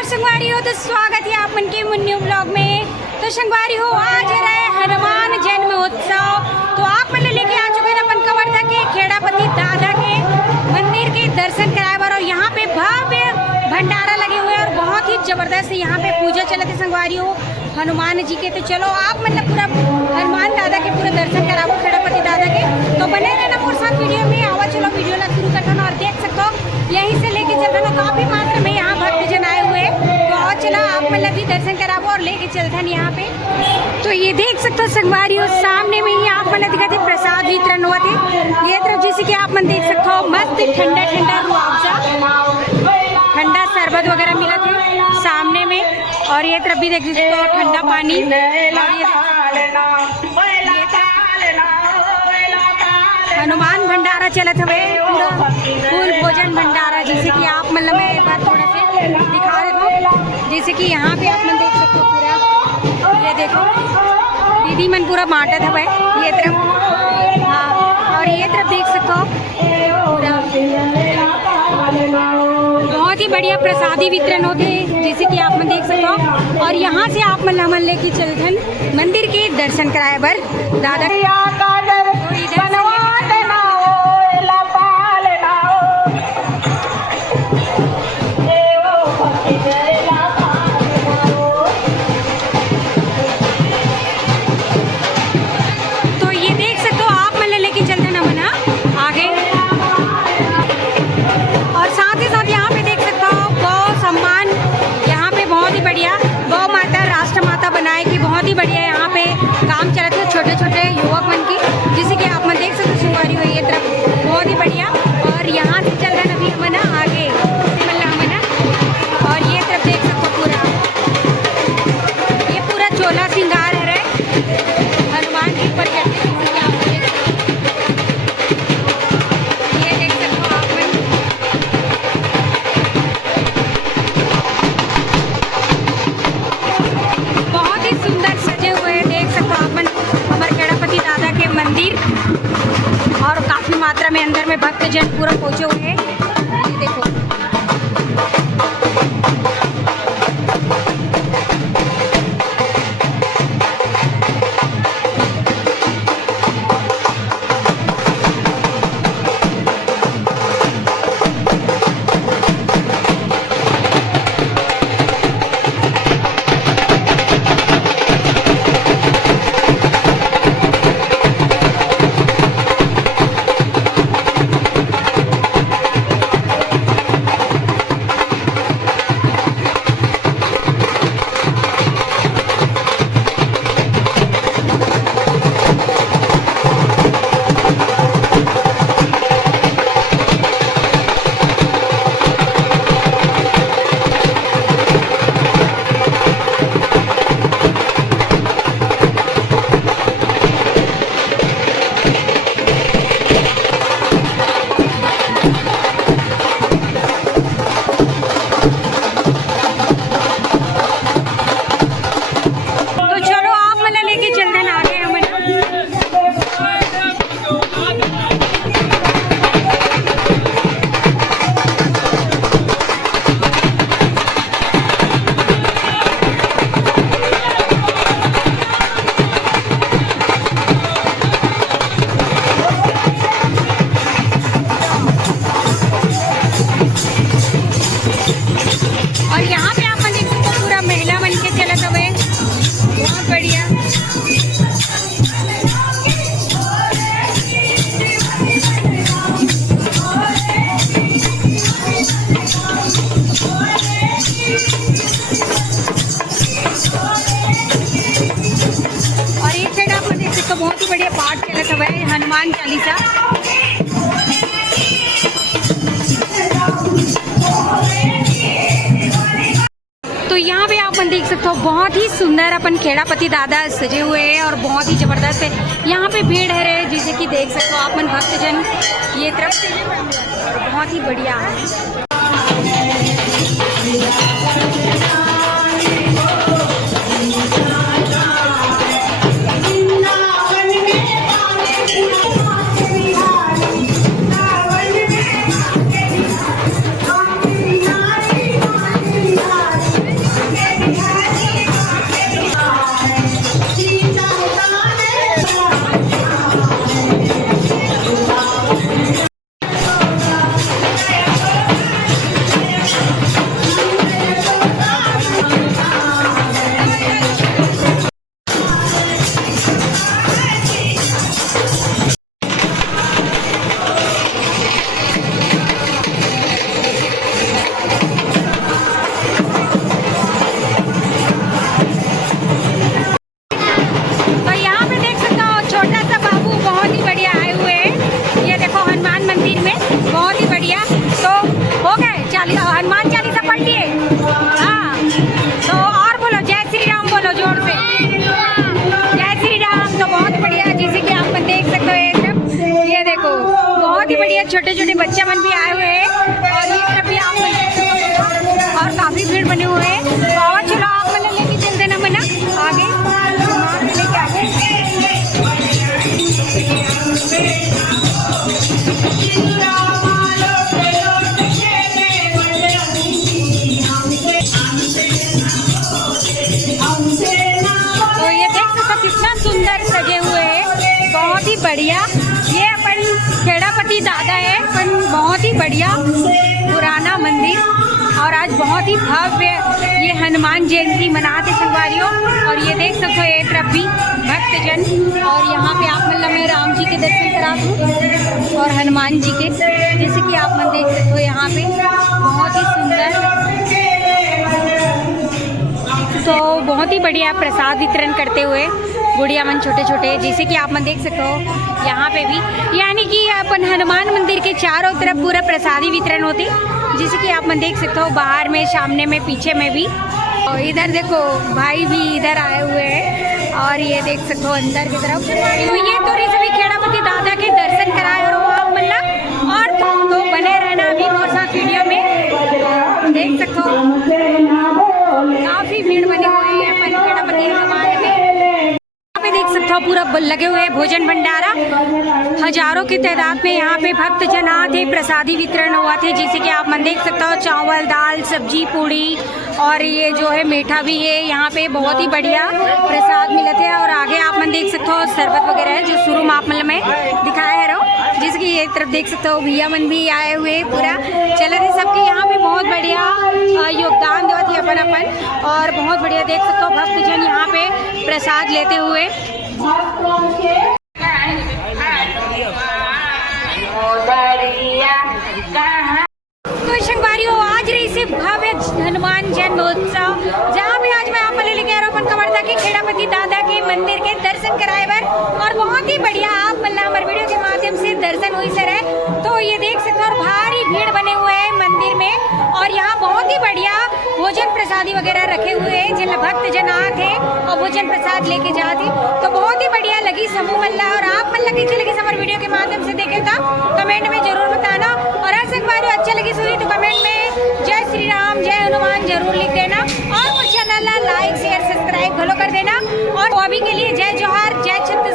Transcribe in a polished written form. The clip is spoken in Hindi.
नमस्कार संगवारी हो, तो स्वागत है आप मन के मुन्नू ब्लॉग में। तो संगवारी हो, आज रहे हनुमान जन्म उत्सव। तो आप मन लेके आ चुके हैं अपन कवर्धा के खेड़ापति दादा के मंदिर के दर्शन कराए बार। और यहाँ पे भव्य भंडारा लगे हुए हैं और बहुत ही जबरदस्त यहाँ पे पूजा चलते संगवारी हो हनुमान जी के। तो चलो आप मतलब पूरा हनुमान दादा के पूरे दर्शन कराओ खेड़ापति दादा के। तो बने रहना पूरे साथ वीडियो में। आवा चलो वीडियो ला शुरू करता हूँ और देख सकते हो यहीं से लेके चल रहा हूँ। काफी मात्रा में यहाँ भक्तजन आए हुए हैं। तो आओ चलो आप मतलब भी दर्शन कराओ और लेके चलते हैं यहाँ पे। तो ये देख सकते हो संगवारी हो, सामने में ही आप मतलब दिखाते प्रसाद वितरण हुआ थे। ये तरफ जैसे कि आप मन देख सकते हो मस्त ठंडा ठंडा रुआवजा ठंडा शरबत वगैरह मिला थे सामने में। और ये तरफ भी देख सकते हो ठंडा पानी। हनुमान भंडारा चलत हवे, पूरा फूल भोजन भंडारा। जैसे कि आप मतलब मैं एक बार थोड़ा से दिखा देता हूँ। जैसे कि यहाँ पे आप मन देख सकते हो पूरा, ये देखो दीदी मन पूरा बांटत हवे ये तरफ। हाँ, और ये तरफ देख सकते हो पूरा बहुत ही बढ़िया प्रसादी वितरण होते हैं, जैसे कि आप मन देख सकते हो। और यहाँ से आप मन लेके चलते मंदिर के दर्शन कराए बर दादा। तो ये देख सकते हो आप मन लेके चलते ना मना आगे। और साथ ही साथ यहाँ पे देख सकते हो गौ सम्मान, यहाँ पे बहुत ही बढ़िया गौ माता राष्ट्र माता बनाए की बहुत ही बढ़िया यहाँ पे काम चलते हैं छोटे छोटे युवक मन की। जैसे कि आप मन देख सकते हो सुंवारी हुई ये तरफ बहुत ही बढ़िया। और यहाँ से चल रहा है अभी मना आगे मना। और ये तरफ देख सकते हो पूरा ये पूरा चोला श्रृंगार है हनुमान जी पर चढ़ते। ये देख सकते हो आप मन बहुत ही सुंदर सजे हुए हैं। देख सकते हो आप मन हमारे खेड़ापति दादा के मंदिर। और काफी मात्रा में अंदर में भक्तजन पूरा पहुंचे हुए हैं। ये देखो बहुत ही बढ़िया पाठ चलत हवे हनुमान चालीसा। तो यहाँ पे आप देख सकते हो बहुत ही सुंदर अपन खेड़ापति दादा सजे हुए हैं और बहुत ही जबरदस्त है। यहाँ पे भीड़ है जैसे कि देख सकते हो आप मन भक्तजन ये तरफ बहुत ही बढ़िया है। बढ़िया पुराना मंदिर और आज बहुत ही भव्य ये हनुमान जयंती मनाते संगवारियों। और ये देख सकते हो एक तरफ भी भक्तजन और यहाँ पे आप मतलब मैं राम जी के दर्शन करा दूँ और हनुमान जी के, जैसे कि आप मन देख सकते हो यहाँ पे बहुत ही सुंदर। तो बहुत ही बढ़िया प्रसाद वितरण करते हुए गुड़िया मन छोटे छोटे, जैसे कि आप मन देख सकते हो यहाँ पे भी, यानी कि अपन हनुमान मंदिर के चारों तरफ पूरा प्रसादी वितरण होती, जैसे कि आप मन देख सकते हो बाहर में, सामने में, पीछे में भी। और इधर देखो भाई भी इधर आए हुए हैं और ये देख सकते हो अंदर की तरफ। तो ये तो सभी खेड़ापति दादा के दर्शन कराए और आप मतलब और तो बने रहना अभी और साथ वीडियो में देख सकते हो काफी भीड़ बने हुए हैं अपन खेड़ापति हनुमान में। देख सकते हो पूरा लगे हुए भोजन भंडारा, हजारों की तादाद में यहाँ पे भक्त जन आते, प्रसादी वितरण हुआ थे, जैसे कि आप मन देख सकते हो चावल, दाल, सब्जी, पूड़ी और ये जो है मीठा भी है। यहाँ पे बहुत ही बढ़िया प्रसाद मिले थे और आगे आप मन देख सकते हो शरबत वगैरह है जो शुरू में आप मतलब में दिखाया है रो, जैसे कि ये तरफ देख सकते हो भैया मन भी आए हुए पूरा चल रहे सबके यहाँ पे बहुत बढ़िया योगदान देवा थे अपन और बहुत बढ़िया देख सकते हो भक्तजन यहाँ पे प्रसाद लेते हुए। तो संगवारियों आज रही से भव्य हनुमान जन्मोत्सव, जहाँ पे आज मैं आप लेके आ रहा हूँ कवर्धा के खेड़ापति दादा के मंदिर के दर्शन कराए बर और बहुत ही बढ़िया आप मतलब हमारे वीडियो के माध्यम से दर्शन हुई सर है। तो ये देख सकते हो भारी भीड़ बने हुए हैं मंदिर में और यहाँ बहुत ही बढ़िया भोजन प्रसादी वगैरह रखे हुए हैं जिन भक्त जन आते और भोजन प्रसाद लेके जाते, तो बहुत ही बढ़िया लगी समूह मल्ला। और आप मल्ला कैसे लगी हमारे वीडियो के माध्यम से देखे तो कमेंट में जरूर बताना और हर संगवार अच्छा लगी सुनी तो कमेंट में जय श्री राम जय हनुमान जरूर लिख देना और channel like share subscribe follow कर देना। और अभी के लिए जय जोहार जय छत्तीसगढ़।